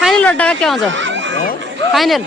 final Ladda के आउँछ final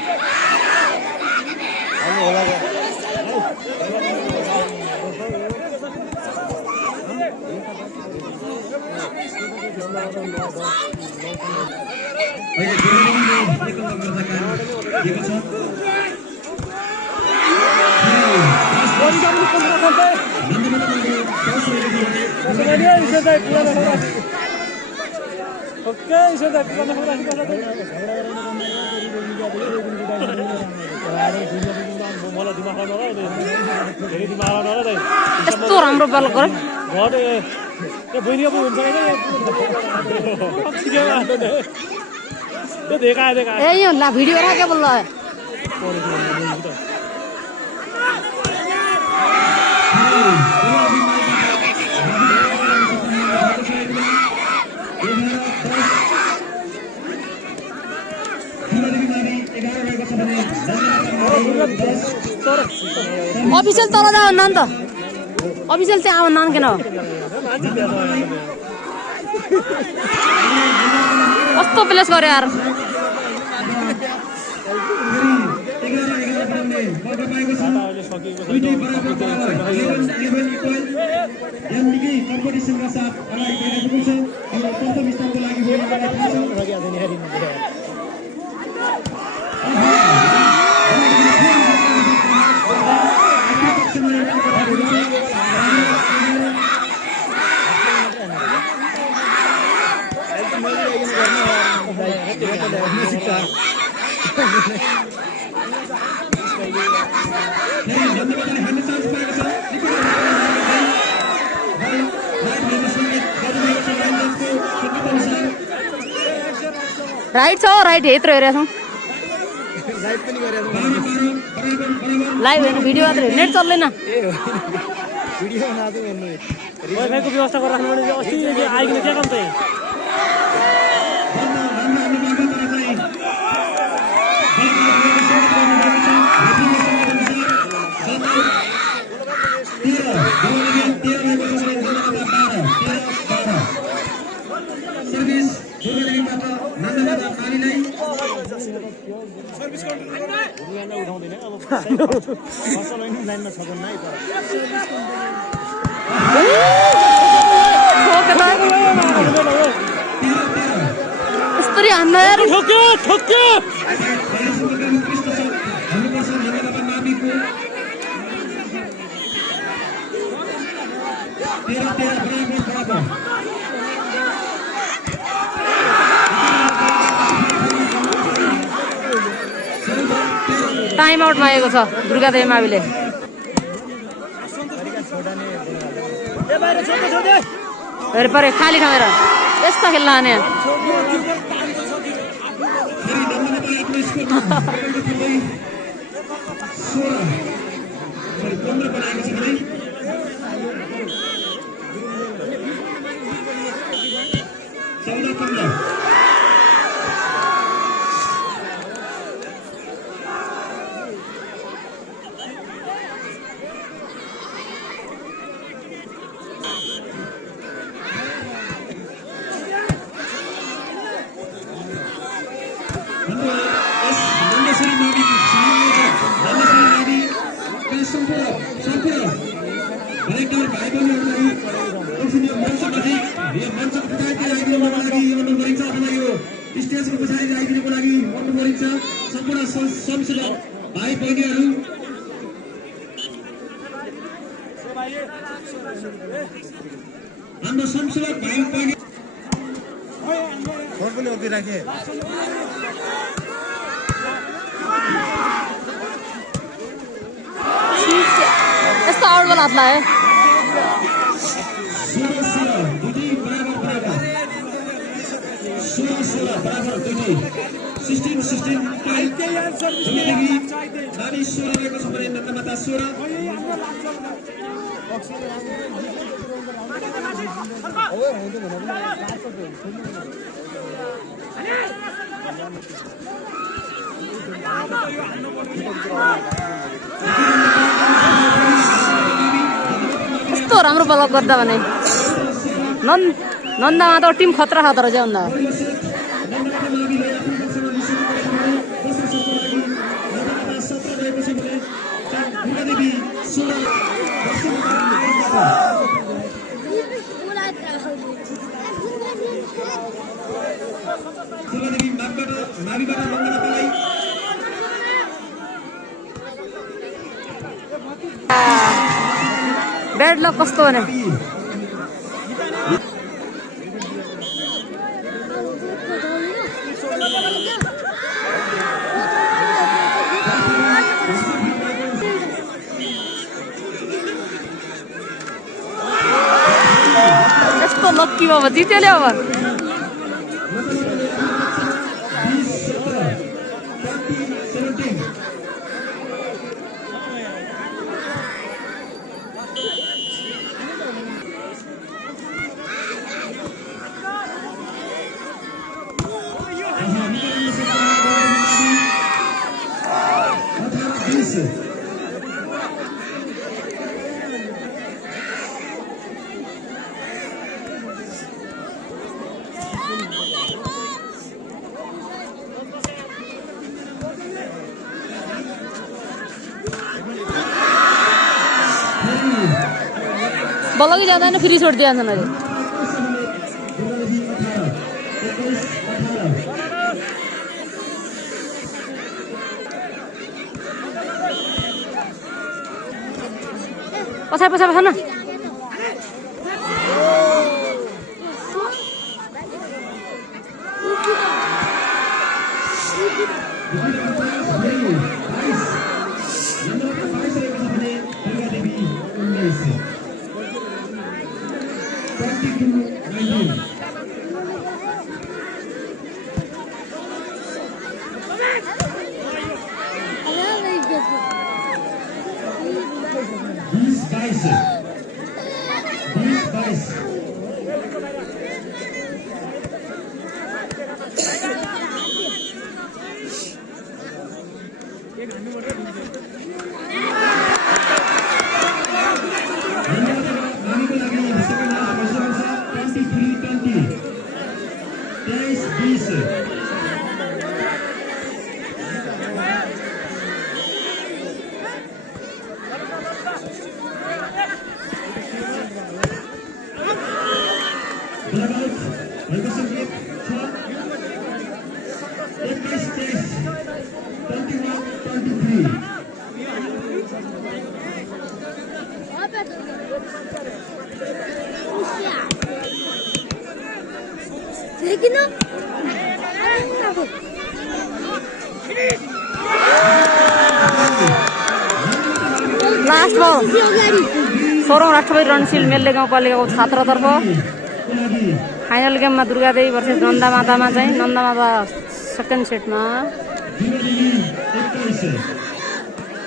यस्तो राम्रो बल गर ए यो ला भिडियो राखे बोल्ला अफिसियल तल जाऊ न त अफिसियल चाहिँ आउन न किन कस्तो प्लेस गर्यो यार कम्पिटिसनका साथ अगाडि बढिरहेको छ यो प्रथम स्थानको लागि राइट छ राइट यत्रो हेरेको लाइभ हेर्नु भिडियो मात्रै नेट चल्दैन वाइफाईको व्यवस्था गरेर राख्नु भने अस्ति आइकिन के काम चाहिँ यस्तरी हान्न यार ठोक्यो टाइम आउट मागेको छ दुर्गादेवी माविले हेर परे खाली ठाउँ हेर यस्तो खेल्न आने स्टेजको पछाडि राखिदिनको लागि भन्नु परिन्छ सम्पूर्ण संसदीय भाइ बहिनीहरू हाम्रो संसदीय भाइ बहिनी फोन पनि अघि राखे यस्तो आउट वाला हात लाए 16 बराबर दुई 16 नानी 16 रहेको छ भने नन्दमाता 16 कस्तो राम्रो ब्लक गर्दा भने नन्दामा त टिम खतरा खतरा चाहिँ अन्दा ब्याड लक कस्तो भने यस्तो लक्की बाबा जित्यो नि अब बल्ल जाँदैन फेरि छोड्दै जान्छन् अरे पछाडि पछाडि पछाडि न लास्ट बल 16औं राष्ट्रपति रणशील मेल्ले गाउँपालिकाको छात्रतर्फ फाइनल गेममा दुर्गादेवी भर्सेस नन्दामातामा चाहिँ नन्दामाता सेकेन्ड सेटमा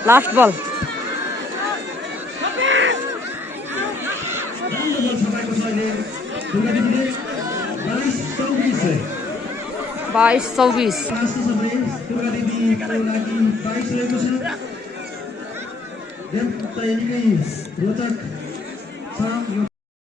लास्ट बल 22-24 रोचक